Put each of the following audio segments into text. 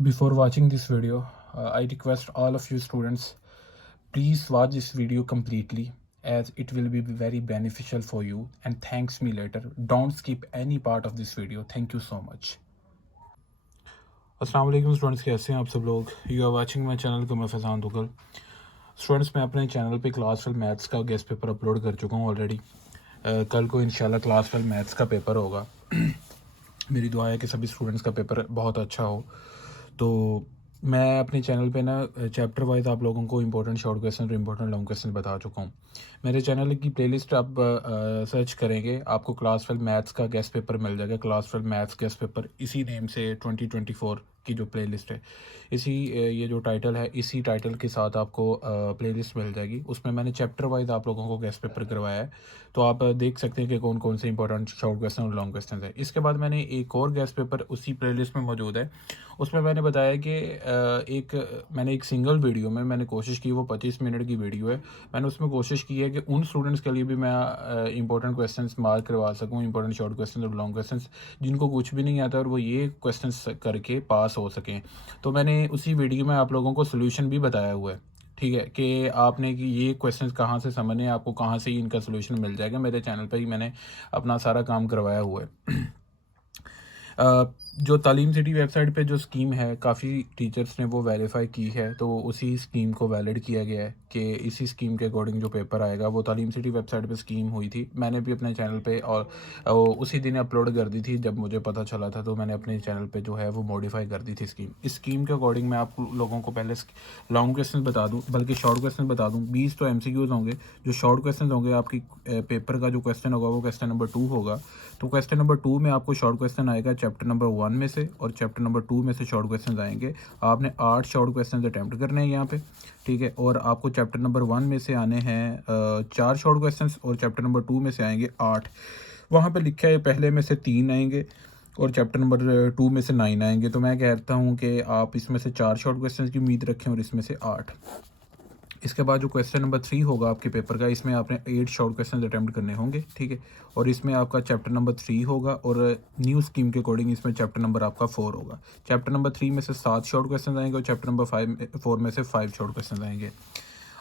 Before watching this video, I request all of you students, please watch this video completely as it will be very beneficial for you and thanks me later. Don't skip any part of this video. Thank you so much. अस्सलाम वालेकुम students, कैसे हैं आप सब लोग। You are watching my channel Qamar Faizan Tughal. Students, मैं अपने channel पे क्लास 12 मैथ्स का गेस्ट पेपर अपलोड कर चुका हूँ ऑलरेडी। कल को इंशाल्लाह क्लास 12 मैथ्स का पेपर होगा। मेरी दुआ है कि सभी स्टूडेंट्स का पेपर बहुत अच्छा हो। तो मैं अपने चैनल पे ना चैप्टर वाइज आप लोगों को इंपॉर्टेंट शॉर्ट क्वेश्चन और इंपॉर्टेंट लॉन्ग क्वेश्चन बता चुका हूँ। मेरे चैनल की प्लेलिस्ट आप सर्च करेंगे, आपको क्लास 12 मैथ्स का गेस्ट पेपर मिल जाएगा। क्लास 12 मैथ्स गेस्ट पेपर इसी नेम से 2024 की जो प्लेलिस्ट है, इसी ये जो टाइटल है, इसी टाइटल के साथ आपको प्लेलिस्ट मिल जाएगी। उसमें मैंने चैप्टर वाइज आप लोगों को गेस्ट पेपर करवाया है, तो आप देख सकते हैं कि कौन कौन से इंपॉर्टेंट शॉर्ट क्वेश्चन और लॉन्ग क्वेश्चन है। इसके बाद मैंने एक और गेस्ट पेपर उसी प्लेलिस्ट में मौजूद है। उसमें मैंने बताया कि मैंने एक सिंगल वीडियो में मैंने कोशिश की, वो 25 मिनट की वीडियो है। मैंने उसमें कोशिश की है कि उन स्टूडेंट्स के लिए भी मैं इंपॉर्टेंट क्वेश्चंस मार्क करवा सकूं, इंपॉर्टेंट शॉर्ट क्वेश्चंस और लॉन्ग क्वेश्चंस जिनको कुछ भी नहीं आता और वो ये क्वेश्चंस करके पास हो सकें। तो मैंने उसी वीडियो में आप लोगों को सोल्यूशन भी बताया हुआ है, ठीक है, कि आपने कि ये क्वेश्चंस कहाँ से समझने हैं, आपको कहाँ से इनका सोल्यूशन मिल जाएगा। मेरे चैनल पर ही मैंने अपना सारा काम करवाया हुआ है। जो तालीम सिटी वेबसाइट पे जो स्कीम है, काफ़ी टीचर्स ने वो वेरीफाई की है, तो उसी स्कीम को वैलिड किया गया है कि इसी स्कीम के अकॉर्डिंग जो पेपर आएगा वो तालीम सिटी वेबसाइट पे स्कीम हुई थी। मैंने भी अपने चैनल पे और उसी दिन अपलोड कर दी थी जब मुझे पता चला था, तो मैंने अपने चैनल पे जो है वो मॉडिफाई कर दी थी स्कीम। इस स्कीम के अकॉर्डिंग मैं आप लोगों को पहले लॉन्ग क्वेश्चन बता दूँ, बल्कि शॉर्ट क्वेश्चन बता दूँ। 20 तो MCQs होंगे। जो शॉर्ट क्वेश्चन होंगे, आपकी पेपर का जो क्वेश्चन होगा वो क्वेश्चन नंबर 2 होगा। तो क्वेश्चन नंबर 2 में आपको शॉर्ट क्वेश्चन आएगा चैप्टर नंबर 1 में से, और चैप्टर नंबर 2 में से शॉर्ट क्वेश्चन आएंगे। आपने 8 शॉर्ट क्वेश्चन अटैम्प्ट करने हैं यहाँ पे, ठीक है। और आपको चैप्टर नंबर 1 में से आने हैं 4 शॉर्ट क्वेश्चन, और चैप्टर नंबर 2 में से आएंगे 8। वहाँ पे लिखा है पहले में से 3 आएंगे और चैप्टर नंबर 2 में से 9 आएंगे। तो मैं कहता हूँ कि आप इसमें से 4 शॉर्ट क्वेश्चन की उम्मीद रखें और इसमें से 8। इसके बाद जो क्वेश्चन नंबर 3 होगा आपके पेपर का, इसमें आपने 8 शॉर्ट क्वेश्चन अटैम्प्ट करने होंगे, ठीक है। और इसमें आपका चैप्टर नंबर 3 होगा, और न्यू स्कीम के अकॉर्डिंग इसमें चैप्टर नंबर आपका 4 होगा। चैप्टर नंबर 3 में से 7 शॉर्ट क्वेश्चन आएंगे और चैप्टर नंबर 4 में से 5 शॉर्ट क्वेश्चन आएंगे।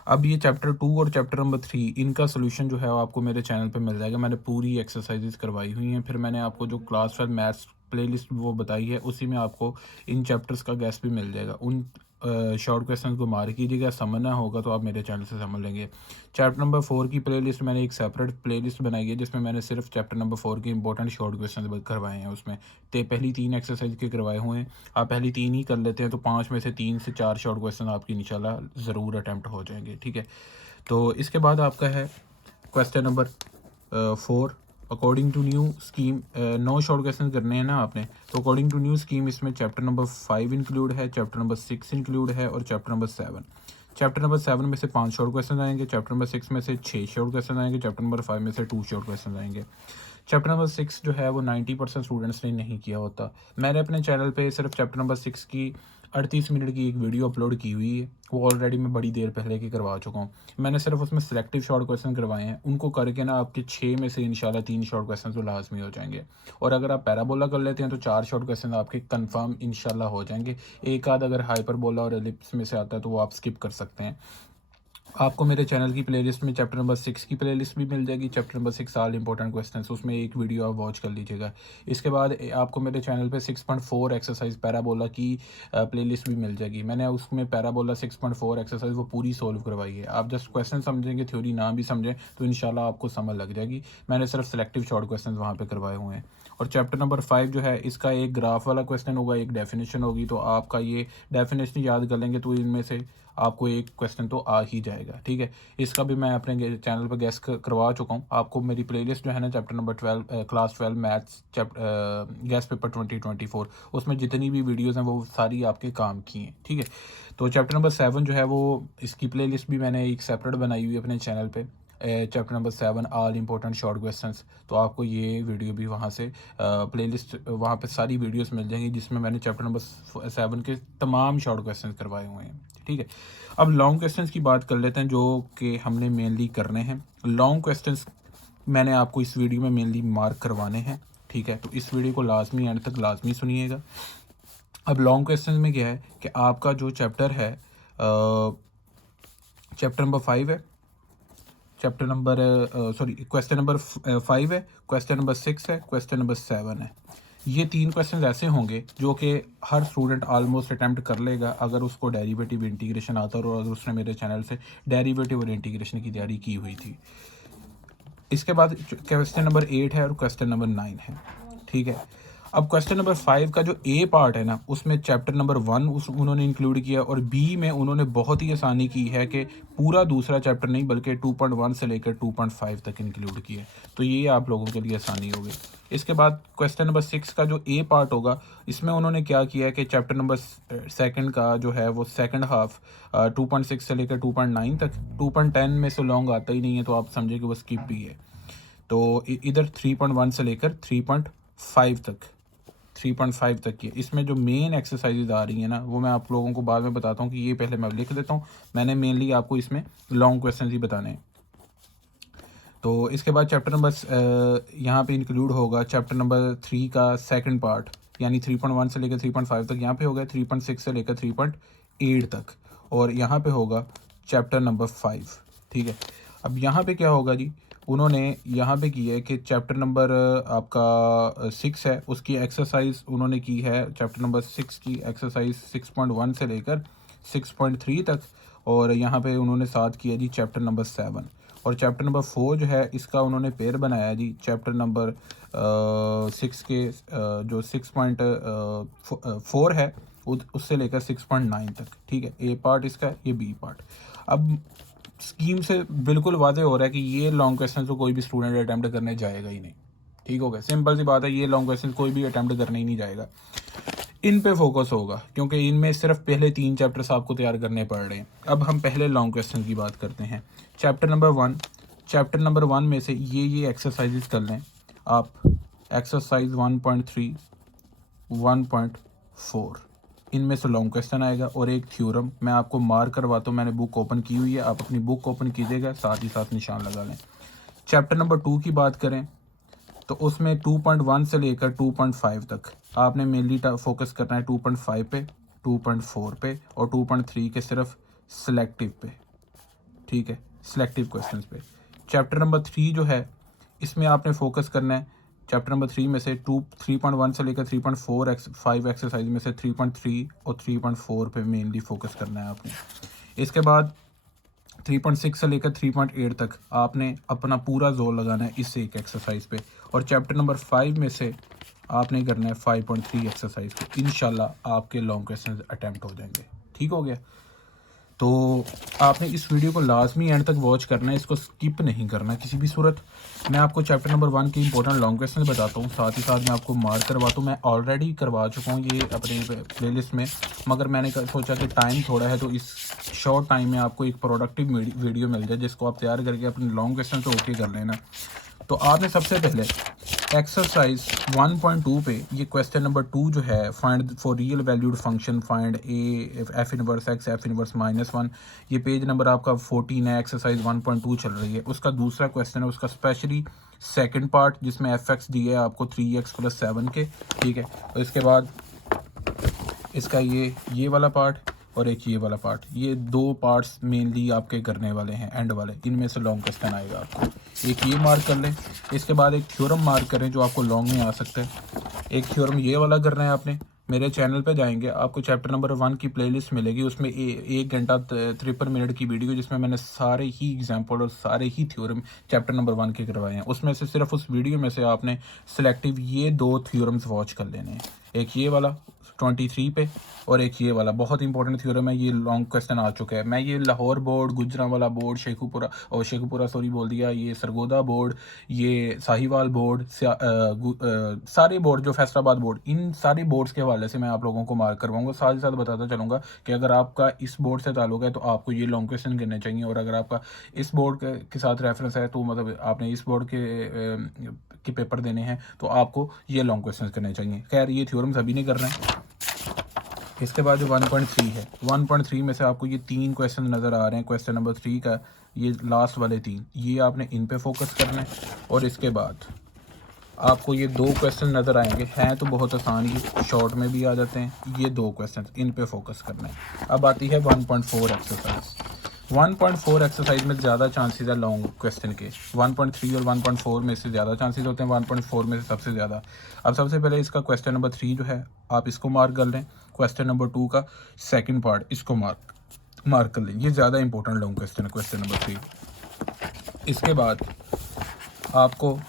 अब ये चैप्टर 2 और चैप्टर नंबर 3, इनका सोल्यूशन जो है आपको मेरे चैनल पे मिल जाएगा। मैंने पूरी एक्सरसाइजेज करवाई हुई हैं, फिर मैंने आपको जो क्लास 12 मैथ्स प्लेलिस्ट वो बताई है, उसी में आपको इन चैप्टर्स का गेस्ट भी मिल जाएगा। उन शॉर्ट क्वेश्चन को मार कीजिएगा, समझना होगा तो आप मेरे चैनल से समझ लेंगे। चैप्टर नंबर 4 की प्लेलिस्ट मैंने एक सेपरेट प्लेलिस्ट बनाई है, जिसमें मैंने सिर्फ चैप्टर नंबर 4 के इंपॉर्टेंट शॉर्ट क्वेश्चन करवाए हैं। उसमें पहली 3 एक्सरसाइज के करवाए हुए हैं। आप पहली 3 ही कर लेते हैं तो 5 में से 3 से 4 शॉर्ट क्वेश्चन आपकी इंशाल्लाह ज़रूर अटैम्प्ट हो जाएंगे, ठीक है। तो इसके बाद आपका है question number 4। According to new scheme 9 short question करने हैं ना आपने, तो अकॉर्डिंग टू न्यू स्कीम इसमें चैप्टर नंबर 5 इंक्लूड है, चैप्टर नंबर 6 इंक्लूड है, और चैप्टर नंबर 7। चैप्टर नंबर 7 में से 5 शॉर्ट क्वेश्चन आएंगे, चैप्टर नंबर 6 में से 6 शॉर्ट क्वेश्चन आएंगे, चैप्टर नंबर 5 में से 2 शॉर्ट क्वेश्चन आएंगे। चैप्टर नंबर 6 जो है वो 90% स्टूडेंट्स ने नहीं किया होता। मैंने अपने चैनल पे सिर्फ चैप्टर नंबर 6 की 38 मिनट की एक वीडियो अपलोड की हुई है, वो ऑलरेडी मैं बड़ी देर पहले की करवा चुका हूँ। मैंने सिर्फ उसमें सिलेक्टिव शॉर्ट क्वेश्चन करवाए हैं, उनको करके ना आपके 6 में से इंशाल्लाह 3 शॉर्ट क्वेश्चन तो लाजमी हो जाएंगे। और अगर आप पैराबोला कर लेते हैं तो 4 शॉर्ट क्वेश्चन आपके कंफर्म इंशाल्लाह हो जाएंगे। एक आध अगर हाइपरबोला और एलिप्स में से आता है तो वो आप स्किप कर सकते हैं। आपको मेरे चैनल की प्लेलिस्ट में चैप्टर नंबर 6 की प्लेलिस्ट भी मिल जाएगी। Chapter number 6 all important questions, उसमें एक वीडियो आप वॉच कर लीजिएगा। इसके बाद आपको मेरे चैनल पे 6.4 एक्सरसाइज पैराबोला की प्लेलिस्ट भी मिल जाएगी। मैंने उसमें पैराबोला 6.4 एक्सरसाइज वो पूरी सोल्व करवाई है। आप जस्ट क्वेश्चन समझेंगे, थ्योरी ना भी समझें तो इंशाल्लाह आपको समझ लग जाएगी। मैंने सिर्फ सेलेक्टिव शॉर्ट क्वेश्चन वहाँ पर करवाए हुए हैं। और चैप्टर नंबर 5 जो है, इसका एक ग्राफ वाला क्वेश्चन होगा, एक डेफिनेशन होगी। तो आपका ये डेफिनेशन याद कर लेंगे तो इनमें से आपको एक क्वेश्चन तो आ ही जाएगा, ठीक है। इसका भी मैं अपने चैनल पर गेस्ट करवा चुका हूँ। आपको मेरी प्लेलिस्ट जो है ना, chapter number 12 class 12 maths guest paper 2024, उसमें जितनी भी वीडियोस हैं वो सारी आपके काम की हैं, ठीक है। तो चैप्टर नंबर 7 जो है वो, इसकी प्लेलिस्ट भी मैंने एक सेपरेट बनाई हुई है अपने चैनल पे। Chapter number 7 all important short questions, तो आपको ये वीडियो भी वहाँ से प्लेलिस्ट वहाँ पे सारी वीडियोस मिल जाएंगी, जिसमें मैंने चैप्टर नंबर 7 के तमाम शॉर्ट क्वेश्चंस करवाए हुए हैं, ठीक है। अब लॉन्ग क्वेश्चंस की बात कर लेते हैं, जो कि हमने मेनली करने हैं। लॉन्ग क्वेश्चंस मैंने आपको इस वीडियो में मेनली मार्क करवाने हैं, ठीक है। तो इस वीडियो को लाजमी एंड तक लाजमी सुनिएगा। अब लॉन्ग क्वेश्चन में क्या है कि आपका जो चैप्टर है, चैप्टर नंबर 5 है, चैप्टर नंबर क्वेश्चन नंबर 5 है, क्वेश्चन नंबर 6 है, क्वेश्चन नंबर 7 है। ये 3 क्वेश्चन ऐसे होंगे जो कि हर स्टूडेंट ऑलमोस्ट अटैम्प्ट कर लेगा अगर उसको डेरिवेटिव इंटीग्रेशन आता है और अगर उसने मेरे चैनल से डेरिवेटिव और इंटीग्रेशन की तैयारी की हुई थी। इसके बाद क्वेश्चन नंबर 8 है और क्वेश्चन नंबर 9 है, ठीक है। अब क्वेश्चन नंबर 5 का जो ए पार्ट है ना, उसमें चैप्टर नंबर 1 उन्होंने इंक्लूड किया और बी में उन्होंने बहुत ही आसानी की है कि पूरा दूसरा चैप्टर नहीं बल्कि 2.1 से लेकर 2.5 तक इंक्लूड किया। तो ये आप लोगों के लिए आसानी होगी। इसके बाद क्वेश्चन नंबर 6 का जो ए पार्ट होगा, इसमें उन्होंने क्या किया है कि चैप्टर नंबर 2 का जो है वो सेकंड हाफ 2.6 से लेकर 2.9 तक, 2.10 में से लॉन्ग आता ही नहीं है तो आप समझे कि वो स्किप भी है। तो इधर 3.1 से लेकर 3.5 तक, 3.5 तक की। इसमें जो मेन एक्सरसाइजेज आ रही हैं ना, वो मैं आप लोगों को बाद में बताता हूँ कि ये पहले मैं लिख देता हूँ। मैंने मेनली आपको इसमें लॉन्ग क्वेश्चन ही बताने हैं। तो इसके बाद चैप्टर नंबर यहाँ पे इंक्लूड होगा चैप्टर नंबर 3 का सेकंड पार्ट, यानी 3.1 से लेकर 3.5 तक यहाँ पे होगा, 3.6 से लेकर 3.8 तक, और यहाँ पे होगा चैप्टर नंबर 5, ठीक है। अब यहाँ पे क्या होगा जी, उन्होंने यहाँ पे की है कि चैप्टर नंबर आपका 6 है, उसकी एक्सरसाइज उन्होंने की है, चैप्टर नंबर 6 की एक्सरसाइज 6.1 से लेकर 6.3 तक, और यहाँ पे उन्होंने साथ किया जी चैप्टर नंबर 7। और चैप्टर नंबर 4 जो है इसका उन्होंने पेयर बनाया जी चैप्टर नंबर 6 के जो 6.4 है उससे लेकर 6.9 तक, ठीक है। ए पार्ट इसका, ये बी पार्ट। अब स्कीम से बिल्कुल वाज़ेह हो रहा है कि ये लॉन्ग क्वेश्चन तो कोई भी स्टूडेंट अटैम्प्ट करने जाएगा ही नहीं, ठीक हो गया। सिंपल सी बात है, ये लॉन्ग क्वेश्चन कोई भी अटैम्प्ट करने ही नहीं जाएगा। इन पे फोकस होगा क्योंकि इनमें सिर्फ पहले 3 चैप्टर्स आपको तैयार करने पड़ रहे हैं। अब हम पहले लॉन्ग क्वेश्चन की बात करते हैं। चैप्टर नंबर 1, चैप्टर नंबर 1 में से ये एक्सरसाइजेस कर लें आप। एक्सरसाइज 1.3, 1.4, इनमें से लॉन्ग क्वेश्चन आएगा और एक थ्योरम मैं आपको मार्क करवाता हूँ। मैंने बुक ओपन की हुई है, आप अपनी बुक ओपन कीजिएगा, साथ ही साथ निशान लगा लें। चैप्टर नंबर 2 की बात करें तो उसमें 2.1 से लेकर 2.5 तक आपने मेनली फोकस करना है 2.5 पे, 2.4 पे और 2.3 के सिर्फ सिलेक्टिव पे, ठीक है, सिलेक्टिव क्वेश्चंस पे। चैप्टर नंबर 3 जो है इसमें आपने फोकस करना है चैप्टर नंबर 3 में से 3.1 से लेकर 3.5 एक्सरसाइज में से 3.3 और 3.4 पे मेनली फोकस करना है आपने। इसके बाद 3.6 से लेकर 3.8 तक आपने अपना पूरा जोर लगाना है इस एक एक्सरसाइज पे, और चैप्टर नंबर 5 में से आपने करना है 5.3 एक्सरसाइज पे। इंशाल्लाह आपके लॉन्ग क्वेश्चन अटैम्प्ट हो जाएंगे, ठीक हो गया। तो आपने इस वीडियो को लाजमी एंड तक वॉच करना है, इसको स्किप नहीं करना किसी भी सूरत। मैं आपको चैप्टर नंबर 1 के इंपॉर्टेंट लॉन्ग क्वेश्चन बताता हूँ, साथ ही साथ मैं आपको मार्क करवाता हूँ। मैं ऑलरेडी करवा चुका हूँ ये अपने प्लेलिस्ट में, मगर मैंने सोचा कि टाइम थोड़ा है तो इस शॉर्ट टाइम में आपको एक प्रोडक्टिव वीडियो मिल जाए जिसको आप तैयार करके अपने लॉन्ग क्वेश्चन से ओके कर लेना। तो आपने सबसे पहले एक्सरसाइज 1.2 पे ये क्वेश्चन नंबर 2 जो है, find for real valued function find A F inverse x F inverse -1, ये पेज नंबर आपका 14 है, एक्सरसाइज 1.2 चल रही है। उसका दूसरा क्वेश्चन है, उसका स्पेशली सेकंड पार्ट जिसमें एफ एक्स दिए है आपको 3x + 7 के, ठीक है। और इसके बाद इसका ये वाला पार्ट और एक ये वाला पार्ट, ये 2 पार्ट्स मेनली आपके करने वाले हैं एंड वाले, इनमें से लॉन्ग क्वेश्चन आएगा आपको। एक ये मार्क कर लें, इसके बाद एक थ्योरम मार्क करें जो आपको लॉन्ग में आ सकता है। एक थ्योरम ये वाला करना है आपने। मेरे चैनल पे जाएंगे, आपको चैप्टर नंबर 1 की प्लेलिस्ट मिलेगी, उसमें 1 घंटा 53 मिनट की वीडियो जिसमें मैंने सारे ही एग्जाम्पल और सारे ही थ्योरम चैप्टर नंबर 1 के करवाए हैं। उसमें से सिर्फ उस वीडियो में से आपने सिलेक्टिव ये 2 थ्योरम्स वॉच कर लेने हैं, एक ये वाला 23 पे और एक ये वाला। बहुत इंपॉर्टेंट थ्योरम है, ये लॉन्ग क्वेश्चन आ चुका है। मैं ये Lahore board, Gujranwala board, Sheikhupura sorry बोल दिया, ये सरगोदा बोर्ड, ये साहिवाल बोर्ड, सारे बोर्ड जो फैसलाबाद बोर्ड, इन सारी बोर्ड्स के हवाले से मैं आप लोगों को मार्क करवाऊंगा। साथ ही साथ बताता चलूँगा कि अगर आपका इस बोर्ड से ताल्लुक है तो आपको ये लॉन्ग क्वेश्चन करने चाहिए, और अगर आपका इस बोर्ड के साथ रेफरेंस है तो मतलब आपने इस बोर्ड के पेपर देने हैं तो आपको ये लॉन्ग क्वेश्चन करने चाहिए। खैर ये थ्योरम्स अभी नहीं कर रहे हैं। इसके बाद जो 1.3 है, 1.3 में से आपको ये 3 क्वेश्चन नज़र आ रहे हैं। क्वेश्चन नंबर 3 का ये लास्ट वाले 3, ये आपने इन पे फोकस करना है। और इसके बाद आपको ये 2 क्वेश्चन नज़र आएंगे, हैं तो बहुत आसान, ये शॉर्ट में भी आ जाते हैं। ये 2 क्वेश्चन, इन पे फोकस करना है। अब आती है 1.4 एक्सरसाइज। 1.4 एक्सरसाइज में ज़्यादा चांसेस है लॉन्ग क्वेश्चन के। 1.3 और 1.4 में से ज़्यादा चांसेस होते हैं, 1.4 में से सबसे ज़्यादा। अब सबसे पहले इसका क्वेश्चन नंबर 3 जो है आप इसको मार्क कर लें। क्वेश्चन नंबर 2 का सेकंड पार्ट इसको मार्क कर लें। ये ज़्यादा इंपॉर्टेंट लॉन्ग क्वेश्चन है, क्वेश्चन नंबर 3। इसके बाद आपको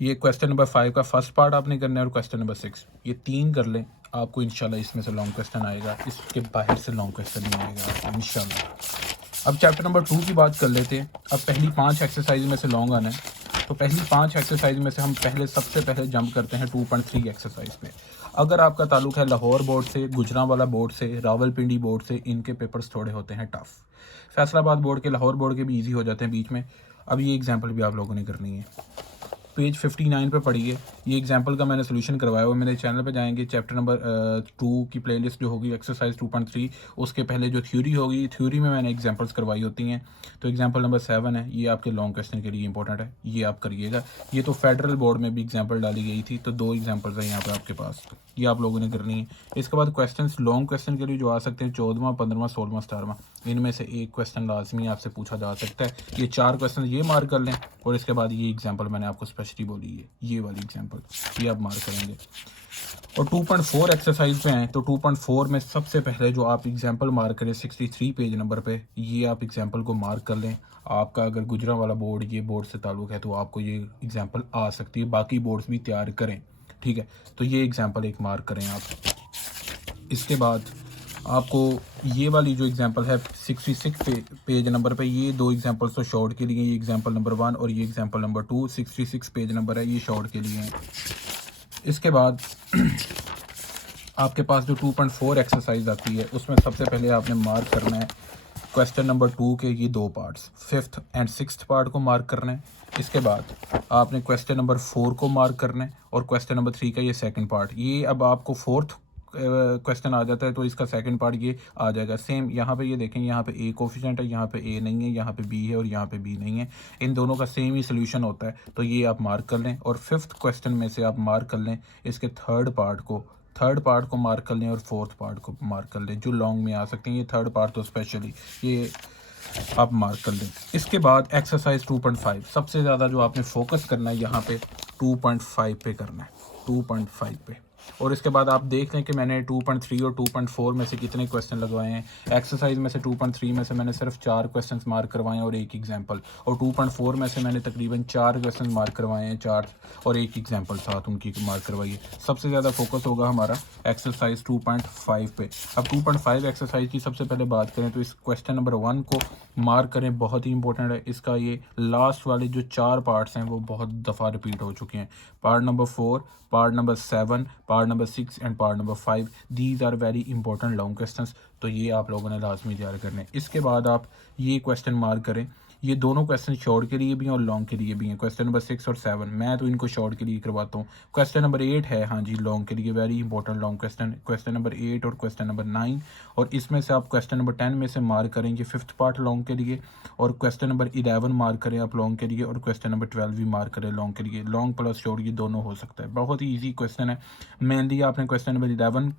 ये क्वेश्चन नंबर 5 का फर्स्ट पार्ट आपने करना है और क्वेश्चन नंबर 6, ये 3 कर लें। आपको इंशाल्लाह इसमें से लॉन्ग क्वेश्चन आएगा, इसके बाहर से लॉन्ग क्वेश्चन नहीं आएगा इंशाल्लाह। अब चैप्टर नंबर 2 की बात कर लेते हैं। अब पहली 5 एक्सरसाइज में से लॉन्ग आना है, तो पहली 5 एक्सरसाइज में से हम सबसे पहले जंप करते हैं 2.3 एक्सरसाइज पे। अगर आपका ताल्लुक है लाहौर बोर्ड से, गुजरांवाला बोर्ड से, रावलपिंडी बोर्ड से, इनके पेपर्स थोड़े होते हैं टफ। फैसलाबाद बोर्ड के, लाहौर बोर्ड के भी ईजी हो जाते हैं बीच में। अब ये एग्जाम्पल भी आप लोगों ने करनी है। पेज 59 पे पढ़िए, ये एग्जांपल का मैंने सोल्यूशन करवाया हुआ। मेरे चैनल पे जाएंगे, चैप्टर नंबर 2 की प्लेलिस्ट जो होगी एक्सरसाइज 2.3, उसके पहले जो थ्योरी होगी, थ्योरी में मैंने एग्जांपल्स करवाई होती हैं। तो एग्जांपल नंबर 7 है, ये आपके लॉन्ग क्वेश्चन के लिए इंपॉर्टेंट है, ये आप करिएगा। ये तो फेडरल बोर्ड में भी एग्जाम्पल डाली गई थी, तो 2 एग्जाम्पल्स हैं यहाँ पर आपके पास, ये आप लोगों ने करनी है। इसके बाद क्वेश्चन लॉन्ग क्वेश्चन के लिए जो आ सकते हैं 14वां, 15वां, 16वां, 17वां, इनमें से एक क्वेश्चन लाजमी आपसे पूछा जा सकता है। ये 4 क्वेश्चन ये मार्क कर लें, और इसके बाद ये एग्जांपल मैंने आपको स्पेशली बोली है, ये वाली एग्जांपल, ये आप मार्क करेंगे। और 2.4 एक्सरसाइज पे हैं, तो 2.4 में सबसे पहले जो आप एग्जांपल मार्क करें 63 पेज नंबर पे, ये आप एग्जांपल को मार्क कर लें। आपका अगर गुजरांवाला बोर्ड, ये बोर्ड से ताल्लुक़ है, तो आपको ये एग्जांपल आ सकती है, बाकी बोर्ड्स भी तैयार करें, ठीक है। तो ये एग्जांपल एक मार्क करें आप। इसके बाद आपको ये वाली जो एग्जांपल है 66 पेज नंबर पे, ये 2 एग्जांपल्स तो शॉर्ट के लिए, ये एग्जांपल नंबर 1 और ये एग्जांपल नंबर 2, 66 पेज नंबर है, ये शॉर्ट के लिए हैं। इसके बाद आपके पास जो 2.4 एक्सरसाइज आती है, उसमें सबसे पहले आपने मार्क करना है क्वेश्चन नंबर 2 के ये 2 parts, 5th and 6th part को मार्क करना है। इसके बाद आपने क्वेश्चन नंबर 4 को मार्क करना है, और क्वेश्चन नंबर 3 का ये सेकंड पार्ट। ये अब आपको 4th क्वेश्चन आ जाता है, तो इसका सेकंड पार्ट ये आ जाएगा। सेम यहाँ पे ये देखें, यहाँ पे ए कोफिशिएंट है, यहाँ पे ए नहीं है, यहाँ पे बी है और यहाँ पे बी नहीं है। इन दोनों का सेम ही सोल्यूशन होता है, तो ये आप मार्क कर लें। और 5th क्वेश्चन में से आप मार्क कर लें इसके थर्ड पार्ट को मार्क कर लें, और 4th पार्ट को मार्क कर लें, जो लॉन्ग में आ सकते हैं। ये थर्ड पार्ट तो स्पेशली ये आप मार्क कर लें। इसके बाद एक्सरसाइज 2.5, सबसे ज़्यादा जो आपने फोकस करना है यहाँ पे 2.5 पे करना है, 2.5 पे। और इसके बाद आप देख लें कि मैंने 2.3 और 2.4 में से कितने क्वेश्चन लगवाए हैं। एक्सरसाइज में से 2.3 में से मैंने सिर्फ 4 क्वेश्चन मार्क करवाए हैं और एक एग्जांपल, और 2.4 में से मैंने तकरीबन 4 क्वेश्चन मार्क करवाए हैं, 4 और एक एग्जांपल साथ उनकी मार्क करवाई है। सबसे ज़्यादा फोकस होगा हमारा एक्सरसाइज 2.5 पे। अब 2.5 एक्सरसाइज की सबसे पहले बात करें तो इस क्वेश्चन नंबर 1 को मार्क करें, बहुत ही इंपॉर्टेंट है। इसका ये लास्ट वाले जो 4 पार्ट्स हैं वो बहुत दफ़ा रिपीट हो चुके हैं। Part number 4, part number 7, part number 6 and part number 5, these are very important long questions, तो ये आप लोगों ने लाजमी तैयार करने हैं। इसके बाद आप ये क्वेश्चन मार्क करें, ये दोनों क्वेश्चन शॉर्ट के लिए भी हैं और लॉन्ग के लिए भी हैं। क्वेश्चन नंबर 6 और 7 मैं तो इनको शॉर्ट के लिए करवाता हूँ। क्वेश्चन नंबर 8 है, हाँ जी, लॉन्ग के लिए, very important long question. Question number 8 और क्वेश्चन नंबर 9, और इसमें से आप क्वेश्चन नंबर 10 में से मार्क करेंगे 5th पार्ट लॉन्ग के लिए, और क्वेश्चन नंबर 11 मार्क करें आप लॉन्ग के लिए, और क्वेश्चन नंबर 12 भी मार्क करें लॉन्ग के लिए। लॉन्ग प्लस शॉर्ट ये दोनों हो सकता है, बहुत ही ईजी क्वेश्चन है। मेनली आपने क्वेश्चन नंबर 11,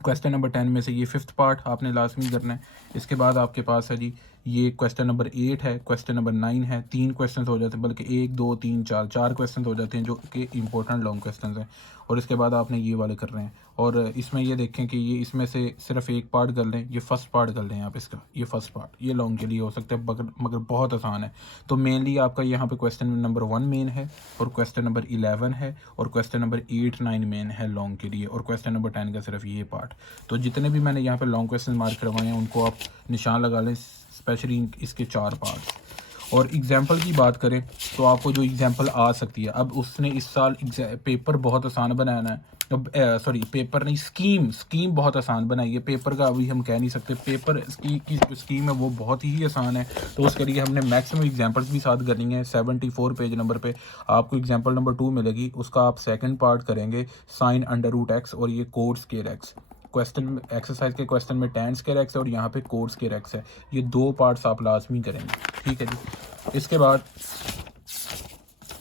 क्वेश्चन नंबर 10 में से ये 5th पार्ट आपने लाजमी करना है। इसके बाद आपके पास है जी ये क्वेश्चन नंबर 8 है, क्वेश्चन नंबर 9 है, 3 क्वेश्चन हो जाते हैं, बल्कि 1 2 3 4 क्वेश्चन हो जाते हैं जो कि इंपॉर्टेंट लॉन्ग क्वेश्चन हैं। और इसके बाद आपने ये वाले कर रहे हैं, और इसमें ये देखें कि ये इसमें से सिर्फ एक पार्ट कर लें, ये फर्स्ट पार्ट कर लें आप इसका, ये फर्स्ट पार्ट ये लॉन्ग के लिए हो सकता है, मगर बहुत आसान है। तो मेनली आपका यहाँ पे क्वेश्चन नंबर 1 मेन है, और क्वेश्चन नंबर 11 है, और क्वेश्चन नंबर 8 9 मेन है लॉन्ग के लिए, और क्वेश्चन नंबर 10 का सिर्फ ये पार्ट। तो जितने भी मैंने यहाँ पे लॉन्ग क्वेश्चन मार्क करवाए हैं उनको आप निशान लगा लें, स्पेशली इसके 4 पार्ट। और एग्जाम्पल की बात करें तो आपको जो एग्जाम्पल आ सकती है, अब उसने इस साल पेपर बहुत आसान बनाना है, अब पेपर नहीं, स्कीम बहुत आसान बनाई है। पेपर का अभी हम कह नहीं सकते, पेपर की जो स्कीम है वो बहुत ही आसान है, तो उसके लिए हमने मैक्सिमम एग्जाम्पल्स भी साथ करनी है। 74 पेज नंबर पे आपको एग्जाम्पल नंबर 2 मिलेगी, उसका आप सेकंड पार्ट करेंगे साइन अंडर रूट एक्स, और ये code square x. Question exercise के क्वेश्चन में tan स्केयर एक्स है और यहाँ पे कोड स्केयर एक्स है, ये 2 पार्ट्स आप लाजमी करेंगे, ठीक है जी। इसके बाद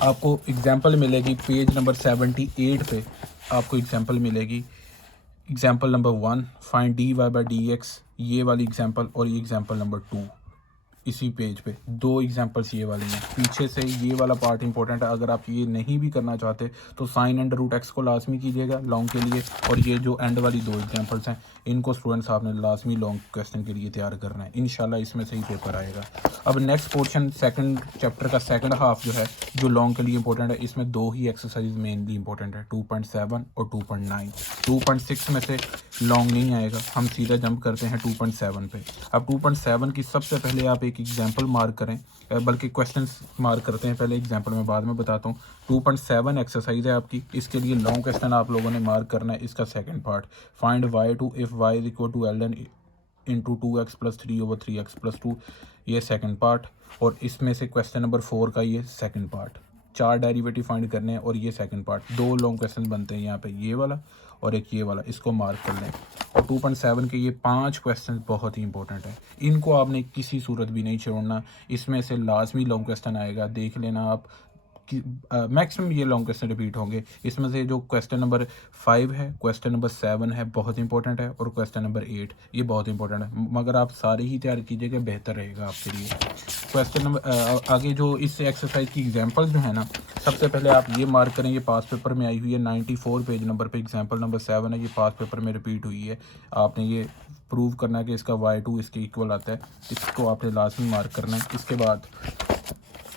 आपको एग्जाम्पल मिलेगी पेज नंबर 78 पे, आपको एग्जाम्पल मिलेगी। Example number 1 find dy by dx, ये वाली एग्जाम्पल, और ये एग्जाम्पल नंबर 2 इसी पेज पे 2 एग्जांपल्स ये वाली हैं। पीछे से ये वाला पार्ट इंपॉर्टेंट है, अगर आप ये नहीं भी करना चाहते तो साइन अंडर रूट एक्स को लाजमी कीजिएगा लॉन्ग के लिए, और ये जो एंड वाली 2 एग्जांपल्स हैं इनको स्टूडेंट्स आपने लाजमी लॉन्ग क्वेश्चन के लिए तैयार करना है। इंशाल्लाह इसमें से ही पेपर आएगा। अब नेक्स्ट पोर्शन सेकंड चैप्टर का सेकंड हाफ जो है, जो लॉन्ग के लिए इंपॉर्टेंट है, इसमें 2 ही एक्सरसाइज मेनली इंपॉर्टेंट है, 2.7 और 2.9। 2.6 में से लॉन्ग नहीं आएगा, हम सीधा जंप करते हैं 2.7 पे। अब 2.7 की सबसे पहले आप एक एग्जांपल मार्क करें, बल्कि क्वेश्चंस मार्क करते हैं पहले, एग्जांपल मैं बाद में बताता हूँ। 2.7 एक्सरसाइज है आपकी, इसके लिए लॉन्ग क्वेश्चन आप लोगों ने मार्क करना है। इसका second part, find y2 if y is equal to ln into 2x plus 3/3x plus 2, ये सेकंड पार्ट। और इसमें से क्वेश्चन नंबर 4 का ये सेकंड पार्ट, 4 डेरिवेटिव फाइंड करने हैं और ये सेकंड पार्ट। 2 लॉन्ग क्वेश्चन बनते हैं यहाँ पे, ये वाला और एक ये वाला, इसको मार्क कर लें। और 2.7 के ये 5 क्वेश्चन बहुत ही इंपॉर्टेंट है, इनको आपने किसी सूरत भी नहीं छोड़ना। इसमें से लाजमी लॉन्ग क्वेश्चन आएगा, देख लेना आप कि मैक्सिमम ये लॉन्ग क्वेश्चन रिपीट होंगे। इसमें से जो क्वेश्चन नंबर 5 है, क्वेश्चन नंबर 7 है, बहुत इंपॉर्टेंट है, और क्वेश्चन नंबर 8 ये बहुत इंपॉर्टेंट है, मगर आप सारे ही तैयार कीजिएगा, बेहतर रहेगा आपके लिए। क्वेश्चन नंबर आगे जो इस एक्सरसाइज की एग्जांपल्स जो है ना, सबसे पहले आप ये मार्क करें, ये पास पेपर में आई हुई है 94 पेज नंबर पे, एग्जांपल नंबर 7 है, ये पास पेपर में रिपीट हुई है। आपने ये प्रूव करना है कि इसका y2 इसके इक्वल आता है, इसको आपने लाजमी मार्क करना है। इसके बाद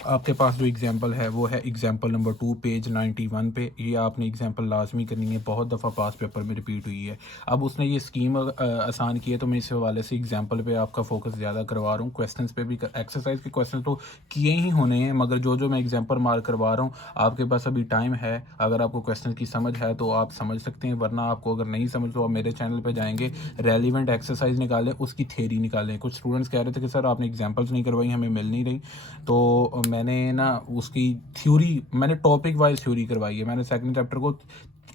आपके पास जो एग्जांपल है वो है एग्जांपल नंबर 2 पेज 91 पे, ये आपने एग्जांपल लाजमी करनी है, बहुत दफ़ा पास पेपर में रिपीट हुई है। अब उसने ये स्कीम आसान की है, तो मैं इस हवाले से एग्जांपल पे आपका फोकस ज़्यादा करवा रहा हूँ। क्वेश्चंस पे भी, एक्सरसाइज के क्वेश्चन तो किए ही होने हैं, मगर जो जो मैं एग्जांपल मार्क करवा रहा हूँ, आपके पास अभी टाइम है, अगर आपको क्वेश्चन की समझ है तो आप समझ सकते हैं, वरना आपको अगर नहीं समझ तो आप मेरे चैनल पर जाएंगे, रेलिवेंट एक्सरसाइज निकालें, उसकी थ्योरी निकालें। कुछ स्टूडेंट्स कह रहे थे कि सर आपने एग्जाम्पल्स नहीं करवाई, हमें मिल नहीं रही, तो मैंने ना उसकी थ्योरी, मैंने टॉपिक वाइज थ्योरी करवाई है। मैंने सेकंड चैप्टर को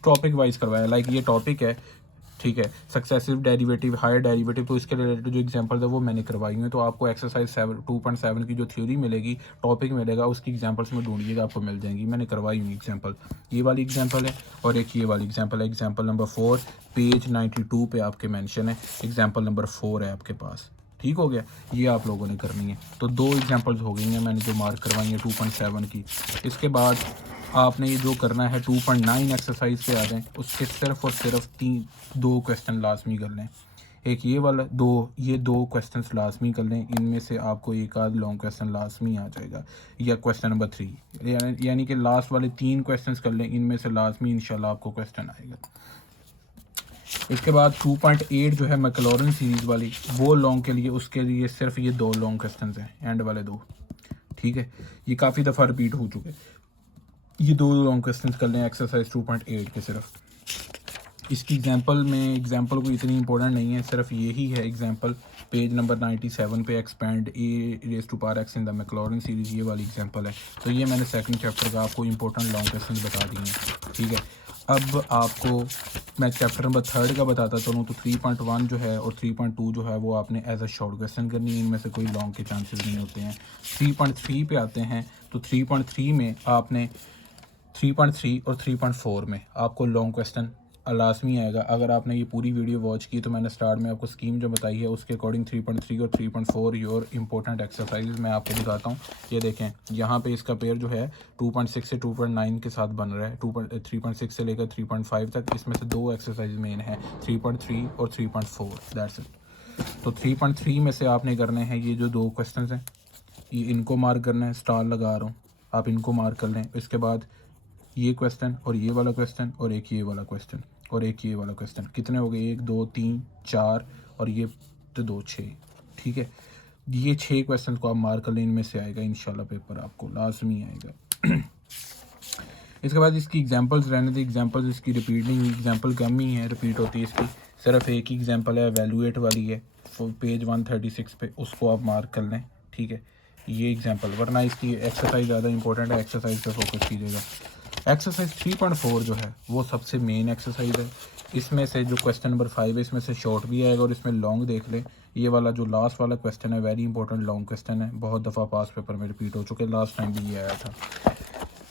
टॉपिक वाइज करवाया, लाइक ये टॉपिक है, ठीक है, सक्सेसिव डेरिवेटिव, हायर डेरिवेटिव, तो इसके रिलेटेड जो एग्जांपल है वो मैंने करवाई हैं। तो आपको एक्सरसाइज 2.7 की जो थ्योरी मिलेगी, टॉपिक मिलेगा, उसकी एग्जांपल्स में ढूंढिएगा, आपको मिल जाएंगी। मैंने करवाई हुई एग्जांपल, ये वाली एग्जांपल है और एक ये वाली एग्जांपल है। एग्जांपल नंबर 4 पेज 92 पे आपके मेंशन है, एग्जांपल नंबर 4 है आपके पास, ठीक हो गया। ये आप लोगों ने करनी है। तो 2 एग्जांपल्स हो गई हैं मैंने जो मार्क करवाई हैं 2.7 की। इसके बाद आपने ये जो करना है 2.9 एक्सरसाइज पे आ जाएं, उसके सिर्फ और सिर्फ 2 क्वेश्चन लाजमी कर लें। एक ये वाला, ये 2 क्वेश्चंस लाजमी कर लें, इनमें से आपको एक आध लॉन्ग क्वेश्चन लाजमी आ जाएगा, या क्वेश्चन नंबर 3, यानी कि लास्ट वाले 3 क्वेश्चंस कर लें, इनमें से लाजमी इंशाल्लाह आपको क्वेश्चन आएगा। इसके बाद 2.8 जो है मैक्लॉरिन सीरीज़ वाली, वो लॉन्ग के लिए, उसके लिए सिर्फ ये 2 लॉन्ग क्वेश्चंस हैं, एंड वाले 2, ठीक है, ये काफ़ी दफ़ा रिपीट हो चुके। ये 2 लॉन्ग क्वेश्चंस कर लें एक्सरसाइज 2.8 के सिर्फ। इसकी एग्जांपल में, एग्जांपल कोई इतनी इंपॉर्टेंट नहीं है, सिर्फ यही है एग्जांपल, पेज नंबर 97 पे, expand a⁻x in the Maclaurin series, ये वाली एग्जांपल है। तो ये मैंने सेकंड चैप्टर का आपको इंपॉर्टेंट लॉन्ग क्वेश्चन बता दिए हैं, ठीक है। अब आपको मैं चैप्टर नंबर 3 का बताता चलूँ, तो 3.1 जो है और 3.2 जो है वो आपने एज अ शॉर्ट क्वेश्चन करनी है, इनमें से कोई लॉन्ग के चांसेस नहीं होते हैं। 3.3 पे आते हैं, तो 3.3 में आपने 3.3 और 3.4 में आपको लॉन्ग क्वेश्चन लाजमी आएगा। अगर आपने ये पूरी वीडियो वॉच की तो मैंने स्टार्ट में आपको स्कीम जो बताई है उसके अकॉर्डिंग 3.3 और 3.4 योर इंपॉर्टेंट एक्सरसाइज मैं आपको दिखाता हूँ। ये देखें, यहाँ पे इसका पेयर जो है 2.6 से 2.9 के साथ बन रहा है, 3.6 से लेकर 3.5 तक। इसमें से 2 एक्सरसाइज मेन है, 3.3 और 3.4, दैट्स इट। तो 3.3 में से आपने करने हैं ये जो 2 क्वेश्चन हैं, ये इनको मार्क करना है, स्टार लगा रहा हूँ, आप इनको मार्क कर लें। इसके बाद ये क्वेश्चन और ये वाला क्वेश्चन और एक ये वाला क्वेश्चन और एक ये वाला क्वेश्चन, कितने हो गए, 1 2 3 4 और ये तो 2 6, ठीक है। ये 6 क्वेश्चन को आप मार्क कर लें, इनमें से आएगा इंशाल्लाह पेपर, आपको लाजमी आएगा। इसके बाद इसकी एग्जांपल्स रहने थे, एग्जांपल्स इसकी रिपीट नहीं हुई, एग्जांपल कम ही है, रिपीट होती है इसकी, सिर्फ एक ही एग्जांपल है, एवेलुएट वाली है, पेज 136 पे, उसको आप मार्क कर लें, ठीक है, ये एग्जांपल। वरना इसकी एक्सरसाइज ज़्यादा इंपॉर्टेंट है, एक्सरसाइज पे फोकस कीजिएगा। एक्सरसाइज 3.4 जो है वो सबसे मेन एक्सरसाइज है। इसमें से जो क्वेश्चन नंबर 5 है, इसमें से शॉर्ट भी आएगा और इसमें लॉन्ग देख लें। ये वाला जो लास्ट वाला क्वेश्चन है वेरी इंपॉर्टेंट लॉन्ग क्वेश्चन है, बहुत दफ़ा पास पेपर में रिपीट हो चुके, लास्ट टाइम भी ये आया था।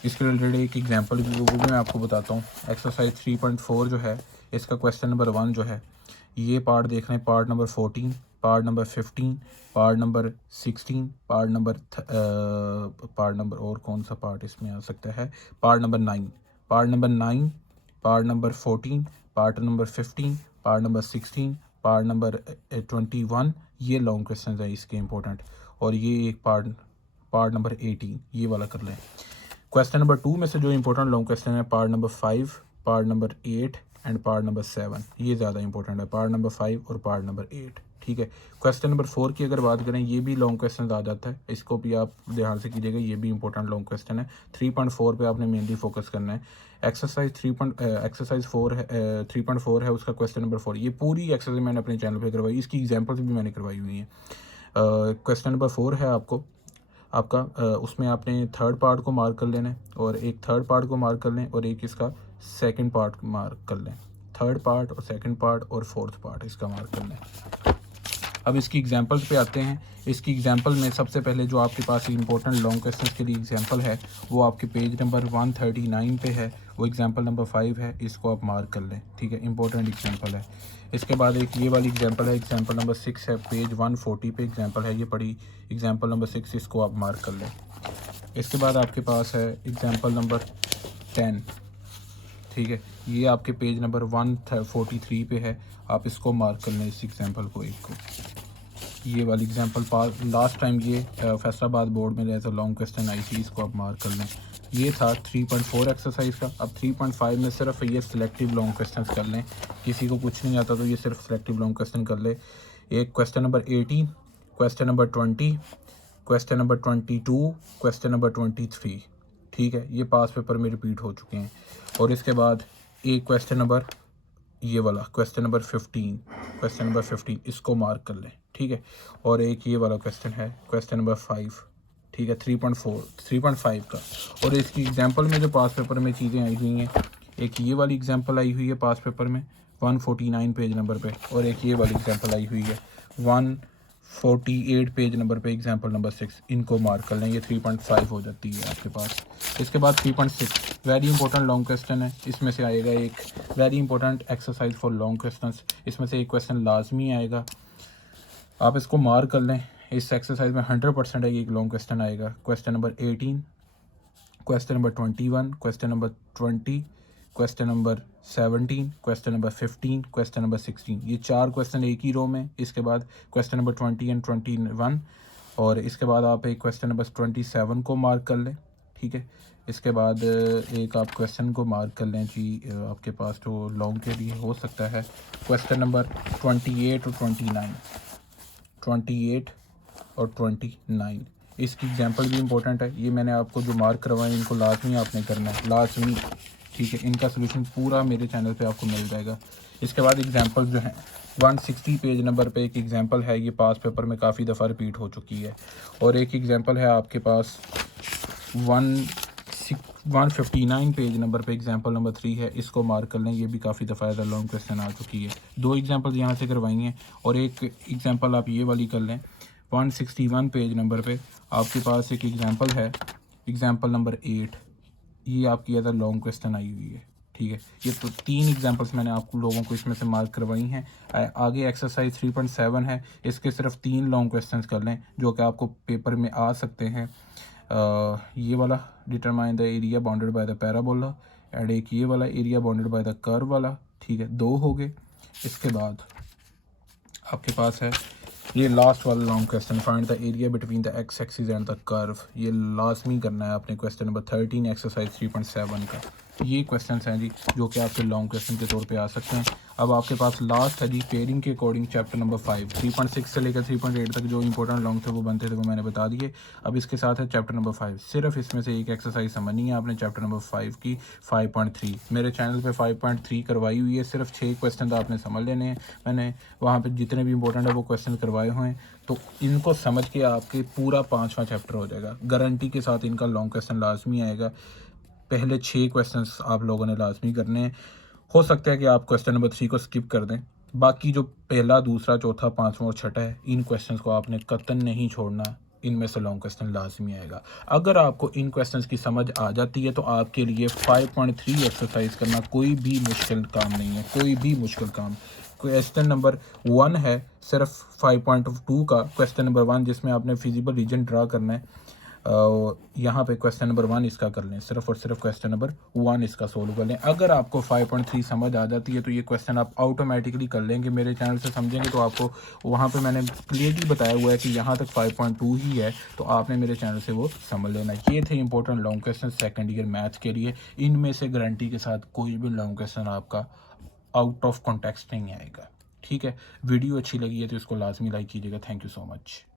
इसके रिलेटेड एक एग्जांपल भी वो भी मैं आपको बताता हूँ। एक्सरसाइज 3.4 जो है, इसका क्वेश्चन नंबर 1 जो है, ये पार्ट देख लें, part number 14, part number 15, part number 16, part number और कौन सा पार्ट इसमें आ सकता है, part number 9, part number 9, part number 14, part number 15, part number 16, part number 21, ये लॉन्ग क्वेश्चन है इसके इंपॉर्टेंट। और ये एक पार्ट नंबर 18, ये वाला कर लें। क्वेश्चन नंबर 2 में से जो इंपॉर्टेंट लॉन्ग क्वेश्चन है, part number 5, part number 8 and part number 7, ये ज़्यादा इंपॉर्टेंट है, पार्ट नंबर 5 और पार्ट नंबर 8। ठीक है। क्वेश्चन नंबर 4 की अगर बात करें, ये भी लॉन्ग क्वेश्चन आ जाता है, इसको भी आप ध्यान से कीजिएगा, ये भी इंपॉर्टेंट लॉन्ग क्वेश्चन है। 3.4 पे आपने मेनली फोकस करना है। एक्सरसाइज 3.4 है, उसका क्वेश्चन नंबर 4, ये पूरी एक्सरसाइज मैंने अपने चैनल पे करवाई, इसकी एग्जांपल्स भी मैंने करवाई हुई हैं। क्वेश्चन नंबर 4 है आपका उसमें आपने थर्ड पार्ट को मार्क कर लेना है, और एक थर्ड पार्ट को मार्क कर लें, और एक इसका सेकंड पार्ट मार्क कर लें। थर्ड पार्ट और सेकंड पार्ट और फोर्थ पार्ट इसका मार्क कर लें। अब इसकी एग्जांपल्स पे आते हैं। इसकी एग्जांपल में सबसे पहले जो आपके पास इंपॉर्टेंट लॉन्ग क्वेश्चंस के लिए एग्जांपल है, वो आपके पेज नंबर 139 पे है, वो एग्जांपल नंबर 5 है, इसको आप मार्क कर लें। ठीक है, इंपॉर्टेंट एग्जांपल है। इसके बाद एक ये वाली एग्जांपल है, एग्जांपल नंबर 6 है, पेज 140 पे एग्जांपल है, ये पढ़ी एग्जांपल नंबर 6, इसको आप मार्क कर लें। इसके बाद आपके पास है एग्जांपल नंबर 10। ठीक है, ये आपके पेज नंबर 143 पे है, आप इसको मार्क कर लें, इस एग्जांपल को, एक को। ये वाली एग्जांपल लास्ट टाइम ये फैसलाबाद बोर्ड में एज अ लॉन्ग क्वेश्चन आई थी, इसको आप मार्क कर लें। ये था 3.4 एक्सरसाइज का। अब 3.5 में सिर्फ ये सिलेक्टिव लॉन्ग क्वेश्चन कर लें, किसी को कुछ नहीं आता तो ये सिर्फ सिलेक्टिव लॉन्ग क्वेश्चन कर ले। एक question number 18, question number 20, question number 22, question number 23। ठीक है, ये पास पेपर में रिपीट हो चुके हैं। और इसके बाद एक क्वेश्चन नंबर, ये वाला क्वेश्चन नंबर 15, इसको मार्क कर लें। ठीक है, और एक ये वाला क्वेश्चन है, क्वेश्चन नंबर 5। ठीक है, 3.5 का। और इसकी एग्जांपल में जो पास पेपर में चीज़ें आई हुई हैं, एक ये वाली एग्जांपल आई हुई है पास पेपर में 149 पेज नंबर पे, और एक ये वाली एग्जांपल आई हुई है 148 पेज नंबर पे, एग्जांपल नंबर 6, इनको मार्क कर लें। ये 3.5 हो जाती है आपके पास। इसके बाद 3.6 वेरी इंपॉर्टेंट लॉन्ग क्वेश्चन है, इसमें से आएगा एक very important exercise for long questions, इसमें से एक क्वेश्चन लाजमी आएगा, आप इसको मार्क कर लें। इस एक्सरसाइज में 100% है, एक लॉन्ग क्वेश्चन आएगा। Question number 18, question number 21, question number 20, question number 17, question number 15, question number 16, ये 4 क्वेश्चन एक ही रो में। इसके बाद क्वेश्चन नंबर 20 एंड 21, और इसके बाद आप एक क्वेश्चन नंबर 27 को मार्क कर लें। ठीक है, इसके बाद एक आप क्वेश्चन को मार्क कर लें जी, आपके पास जो लॉन्ग के लिए हो सकता है, क्वेश्चन नंबर 28 और 29। इसकी एग्जांपल भी इंपॉर्टेंट है, ये मैंने आपको जो मार्क करवाए इनको लाजमी आपने करना है, लाजमी। ठीक है, इनका सोल्यूशन पूरा मेरे चैनल पे आपको मिल जाएगा। इसके बाद एग्जांपल जो हैं 160 पेज नंबर पे एक एग्जांपल है, ये पास पेपर में काफ़ी दफ़ा रिपीट हो चुकी है। और एक एग्जांपल है आपके पास 159 पेज नंबर पे, एग्जांपल नंबर 3 है, इसको मार्क कर लें, ये भी काफ़ी दफ़ा लॉन्ग क्वेश्चन आ चुकी है। 2 एग्जांपल यहाँ से करवाई हैं, और एक एग्जांपल आप ये वाली कर लें 161 पेज नंबर पे आपके पास एक एग्जांपल है, एग्जांपल नंबर 8, ये आपकी एज अ लॉन्ग क्वेश्चन आई हुई है। ठीक है, ये तो 3 एग्जांपल्स मैंने आप लोगों को इसमें से मार्क करवाई हैं। आगे एक्सरसाइज 3.7 है, इसके सिर्फ 3 लॉन्ग क्वेश्चंस कर लें जो कि आपको पेपर में आ सकते हैं। ये वाला determine the area bounded by the parabola, and एक ये वाला area bounded by the curve वाला। ठीक है, 2 हो गए। इसके बाद आपके पास है ये लास्ट वाला long question, find the area between the x axis and the curve. ये लाजमी करना है आपने क्वेश्चन नंबर 13 एक्सरसाइज 3.7 का। ये क्वेश्चंस हैं जी जो कि आपके लॉन्ग क्वेश्चन के तौर पे आ सकते हैं। अब आपके पास लास्ट है जी पेयरिंग के अकॉर्डिंग चैप्टर नंबर 5, 3.6 से लेकर 3.8 तक जो इंपॉर्टेंट लॉन्ग थे वो बनते थे, वो मैंने बता दिए। अब इसके साथ है चैप्टर नंबर 5, सिर्फ इसमें से एक एक्सरसाइज समझनी है आपने चैप्टर नंबर 5 की 5.3। मेरे चैनल पे 5.3 करवाई हुई है, सिर्फ 6 क्वेश्चन आपने समझ लेने हैं। मैंने वहाँ पे जितने भी इंपॉर्टेंट है वो क्वेश्चन करवाए हुए हैं, तो इनको समझ के आपके पूरा 5वां चैप्टर हो जाएगा गारंटी के साथ। इनका लॉन्ग क्वेश्चन लाजमी आएगा। पहले 6 क्वेश्चंस आप लोगों ने लाजमी करने हैं। हो सकता है कि आप क्वेश्चन नंबर 3 को स्किप कर दें, बाकी जो पहला, दूसरा, चौथा, 5वां और 6ठा है, इन क्वेश्चंस को आपने कतई नहीं छोड़ना। इनमें से लॉन्ग क्वेश्चन लाजमी आएगा। अगर आपको इन क्वेश्चंस की समझ आ जाती है तो आपके लिए 5.3 एक्सरसाइज करना कोई भी मुश्किल काम नहीं है, कोई भी मुश्किल काम। क्वेश्चन नंबर 1 है सिर्फ 5.2 का, क्वेश्चन नंबर 1 जिसमें आपने फिजिबल रीजन ड्रा करना है। यहाँ पे क्वेश्चन नंबर 1 इसका कर लें, सिर्फ और सिर्फ क्वेश्चन नंबर 1 इसका सोल्व कर लें। अगर आपको 5.3 समझ आ जाती है तो ये क्वेश्चन आप ऑटोमेटिकली कर लेंगे। मेरे चैनल से समझेंगे तो आपको वहाँ पे मैंने क्लियरली बताया हुआ है कि यहाँ तक 5.2 ही है, तो आपने मेरे चैनल से वो समझ लेना। ये थे important long question second year maths के लिए। इनमें से गारंटी के साथ कोई भी लॉन्ग क्वेश्चन आपका आउट ऑफ कॉन्टेक्स्ट नहीं आएगा। ठीक है, वीडियो अच्छी लगी है तो इसको लाजमी लाइक कीजिएगा। Thank you so much.